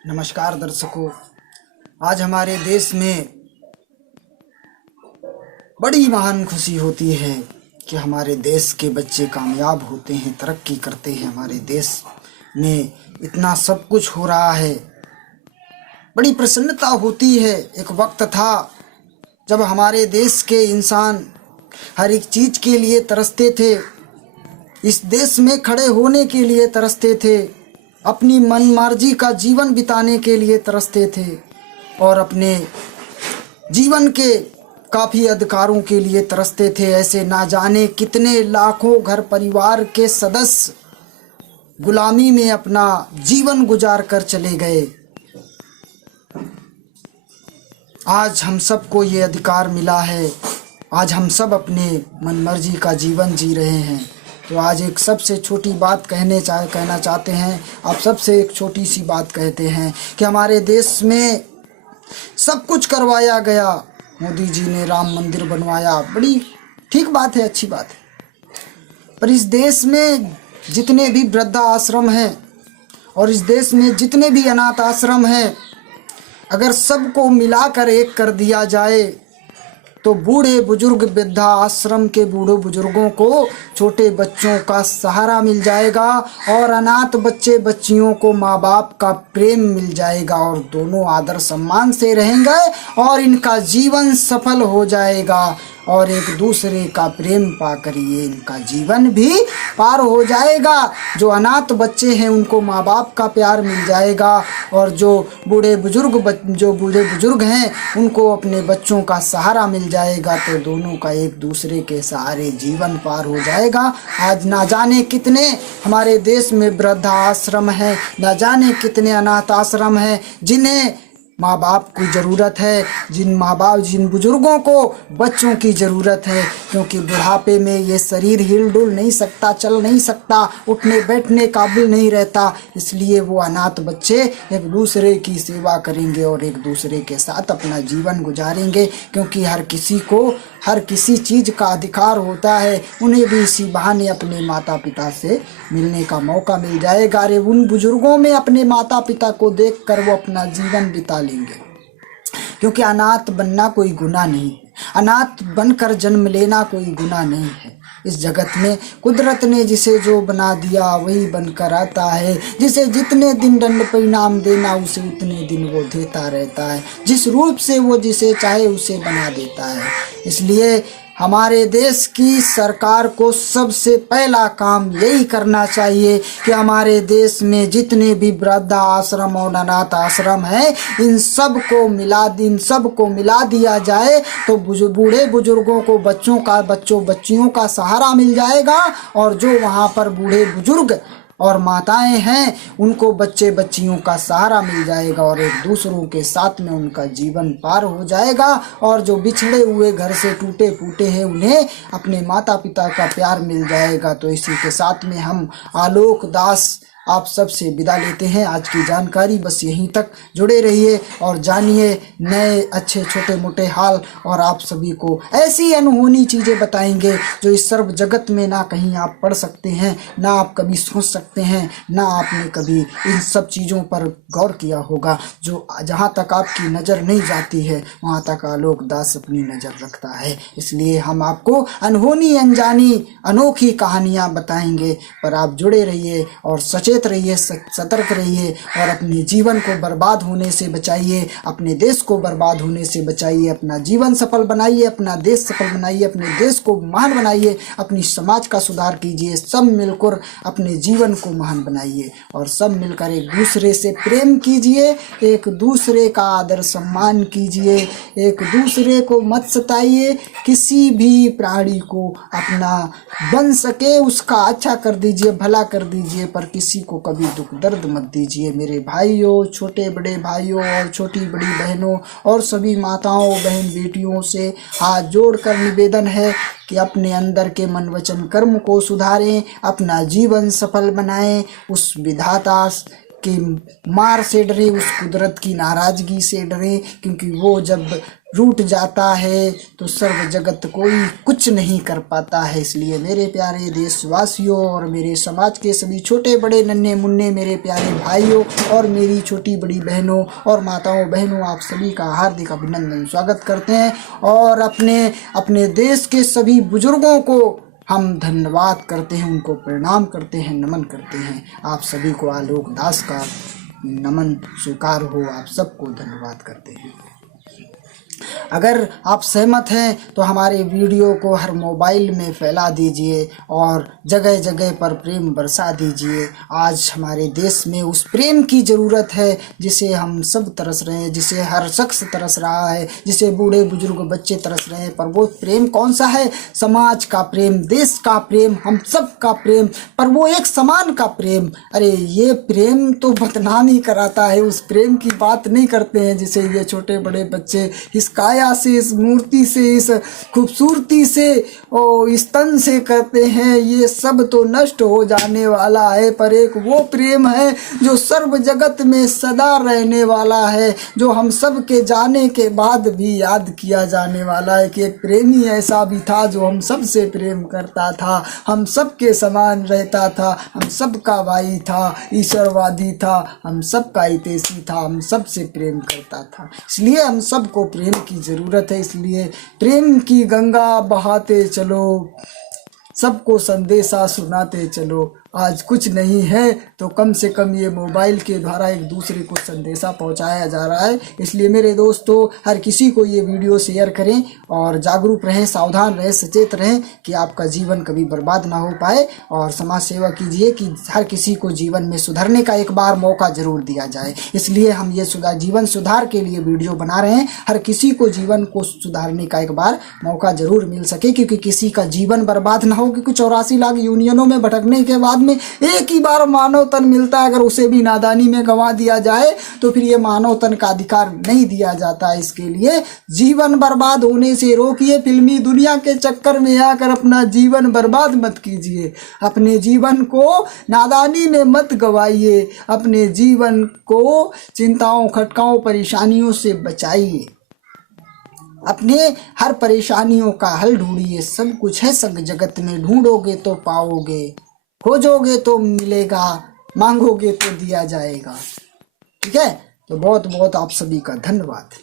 नमस्कार दर्शकों। आज हमारे देश में बड़ी महान खुशी होती है कि हमारे देश के बच्चे कामयाब होते हैं, तरक्की करते हैं। हमारे देश में इतना सब कुछ हो रहा है, बड़ी प्रसन्नता होती है। एक वक्त था जब हमारे देश के इंसान हर एक चीज़ के लिए तरसते थे, इस देश में खड़े होने के लिए तरसते थे, अपनी मनमर्जी का जीवन बिताने के लिए तरसते थे और अपने जीवन के काफ़ी अधिकारों के लिए तरसते थे। ऐसे ना जाने कितने लाखों घर परिवार के सदस्य गुलामी में अपना जीवन गुजार कर चले गए। आज हम सबको ये अधिकार मिला है, आज हम सब अपने मनमर्जी का जीवन जी रहे हैं। तो आज एक सबसे छोटी बात कहना चाहते हैं, आप सबसे एक छोटी सी बात कहते हैं कि हमारे देश में सब कुछ करवाया गया। मोदी जी ने राम मंदिर बनवाया, बड़ी ठीक बात है, अच्छी बात है। पर इस देश में जितने भी वृद्धा आश्रम हैं और इस देश में जितने भी अनाथ आश्रम हैं, अगर सबको मिलाकर एक कर दिया जाए तो बूढ़े बुजुर्ग वृद्धा आश्रम के बूढ़े बुजुर्गों को छोटे बच्चों का सहारा मिल जाएगा और अनाथ बच्चे बच्चियों को माँ बाप का प्रेम मिल जाएगा और दोनों आदर सम्मान से रहेंगे और इनका जीवन सफल हो जाएगा और एक दूसरे का प्रेम पाकर ये इनका जीवन भी पार हो जाएगा। जो अनाथ बच्चे हैं उनको माँ बाप का प्यार मिल जाएगा और जो बूढ़े बुजुर्ग हैं उनको अपने बच्चों का सहारा मिल जाएगा। तो दोनों का एक दूसरे के सहारे जीवन पार हो जाएगा। आज ना जाने कितने हमारे देश में वृद्धा आश्रम हैं, ना जाने कितने अनाथ आश्रम हैं जिन्हें माँ बाप की ज़रूरत है, जिन बुज़ुर्गों को बच्चों की ज़रूरत है, क्योंकि बुढ़ापे में ये शरीर हिल डुल नहीं सकता, चल नहीं सकता, उठने बैठने काबिल नहीं रहता। इसलिए वो अनाथ बच्चे एक दूसरे की सेवा करेंगे और एक दूसरे के साथ अपना जीवन गुजारेंगे, क्योंकि हर किसी को हर किसी चीज़ का अधिकार होता है। उन्हें भी इसी बहाने अपने माता पिता से मिलने का मौका मिल जाएगा। अरे उन बुजुर्गों में अपने माता पिता को देखकर वो अपना जीवन बिता लेंगे, क्योंकि अनाथ बनना कोई गुनाह नहीं है, अनाथ बनकर जन्म लेना कोई गुनाह नहीं है। इस जगत में कुदरत ने जिसे जो बना दिया वही बनकर आता है। जिसे जितने दिन दंड परिणाम देना उसे उतने दिन वो देता रहता है। जिस रूप से वो जिसे चाहे उसे बना देता है। इसलिए हमारे देश की सरकार को सबसे पहला काम यही करना चाहिए कि हमारे देश में जितने भी वृद्धा आश्रम और अनाथ आश्रम हैं इन सब को मिला दिया जाए तो बूढ़े बुजुर्गों को बच्चियों का सहारा मिल जाएगा और जो वहाँ पर बूढ़े बुजुर्ग और माताएं हैं उनको बच्चे बच्चियों का सहारा मिल जाएगा और एक दूसरों के साथ में उनका जीवन पार हो जाएगा। और जो बिछड़े हुए घर से टूटे फूटे हैं उन्हें अपने माता पिता का प्यार मिल जाएगा। तो इसी के साथ में हम आलोक दास आप सबसे विदा लेते हैं। आज की जानकारी बस यहीं तक, जुड़े रहिए और जानिए नए अच्छे छोटे मोटे हाल और आप सभी को ऐसी अनहोनी चीज़ें बताएंगे जो इस सर्व जगत में ना कहीं आप पढ़ सकते हैं, ना आप कभी सोच सकते हैं, ना आपने कभी इन सब चीज़ों पर गौर किया होगा। जो जहाँ तक आपकी नज़र नहीं जाती है वहाँ तक आलोक दास अपनी नज़र रखता है। इसलिए हम आपको अनहोनी अनजानी अनोखी कहानियाँ बताएंगे, पर आप जुड़े रहिए और सचेत रहिए, सतर्क रहिए और अपने जीवन को बर्बाद होने से बचाइए, अपने देश को बर्बाद होने से बचाइए, अपना जीवन सफल बनाइए, अपना देश सफल बनाइए, अपने देश को महान बनाइए, अपनी समाज का सुधार कीजिए। सब मिलकर अपने जीवन को महान बनाइए और सब मिलकर एक दूसरे से प्रेम कीजिए, एक दूसरे का आदर सम्मान कीजिए, एक दूसरे को मत सताइए। किसी भी प्राणी को अपना बन सके उसका अच्छा कर दीजिए, भला कर दीजिए, पर किसी को कभी दुख दर्द मत दीजिए। मेरे भाइयों, छोटे बड़े भाइयों और छोटी बड़ी बहनों और सभी माताओं बहन बेटियों से हाथ जोड़कर निवेदन है कि अपने अंदर के मन वचन कर्म को सुधारें, अपना जीवन सफल बनाएं, उस विधाता की मार से डरे, उस कुदरत की नाराज़गी से डरे, क्योंकि वो जब रूठ जाता है तो सर्व जगत कोई कुछ नहीं कर पाता है। इसलिए मेरे प्यारे देशवासियों और मेरे समाज के सभी छोटे बड़े नन्हे मुन्ने मेरे प्यारे भाइयों और मेरी छोटी बड़ी बहनों और माताओं बहनों, आप सभी का हार्दिक अभिनंदन स्वागत करते हैं। और अपने देश के सभी बुजुर्गों को हम धन्यवाद करते हैं, उनको प्रणाम करते हैं, नमन करते हैं। आप सभी को आलोक दास का नमन स्वीकार हो, आप सबको धन्यवाद करते हैं। अगर आप सहमत हैं तो हमारे वीडियो को हर मोबाइल में फैला दीजिए और जगह जगह पर प्रेम बरसा दीजिए। आज हमारे देश में उस प्रेम की ज़रूरत है जिसे हम सब तरस रहे हैं, जिसे हर शख्स तरस रहा है, जिसे बूढ़े बुजुर्ग बच्चे तरस रहे हैं। पर वो प्रेम कौन सा है? समाज का प्रेम, देश का प्रेम, हम सब का प्रेम, पर वो एक समान का प्रेम। अरे ये प्रेम तो बदनामी कराता है, उस प्रेम की बात नहीं करते हैं जिसे ये छोटे बड़े बच्चे इस काया से, इस मूर्ति से, इस खूबसूरती से और इस तन से करते हैं। ये सब तो नष्ट हो जाने वाला है, पर एक वो प्रेम है जो सर्व जगत में सदा रहने वाला है, जो हम सब के जाने के बाद भी याद किया जाने वाला है कि एक प्रेमी ऐसा भी था जो हम सब से प्रेम करता था, हम सब के समान रहता था, हम सब का भाई था, ईश्वरवादी था, हम सब का हितैषी था, हम सब से प्रेम करता था। इसलिए हम सबको प्रेम की ज़रूरत है। इसलिए प्रेम की गंगा बहाते चलो, सबको संदेशा सुनाते चलो। आज कुछ नहीं है तो कम से कम ये मोबाइल के द्वारा एक दूसरे को संदेशा पहुंचाया जा रहा है। इसलिए मेरे दोस्तों, हर किसी को ये वीडियो शेयर करें और जागरूक रहें, सावधान रहें, सचेत रहें कि आपका जीवन कभी बर्बाद ना हो पाए। और समाज सेवा कीजिए कि हर किसी को जीवन में सुधरने का एक बार मौका ज़रूर दिया जाए। इसलिए हम ये जीवन सुधार के लिए वीडियो बना रहे हैं। हर किसी को जीवन को सुधारने का एक बार मौका ज़रूर मिल सके, क्योंकि किसी का जीवन बर्बाद ना हो। क्योंकि 84 लाख यूनियनों में भटकने के बाद में एक ही बार मानव तन मिलता है, अगर उसे भी नादानी में गंवा दिया जाए तो फिर ये मानव तन का अधिकार नहीं दिया जाता। इसके लिए जीवन बर्बाद होने से रोकिए। फिल्मी दुनिया के चक्कर में आकर अपना जीवन बर्बाद मत कीजिए, अपने जीवन को नादानी में मत गवाइए, अपने जीवन को चिंताओं, खटकाओं, परेशानियों से बचाइए। अपने हर परेशानियों का हल ढूंढिए। सब कुछ है संग जगत में, ढूंढोगे तो पाओगे, खोजोगे तो मिलेगा, मांगोगे तो दिया जाएगा। ठीक है, तो बहुत बहुत आप सभी का धन्यवाद।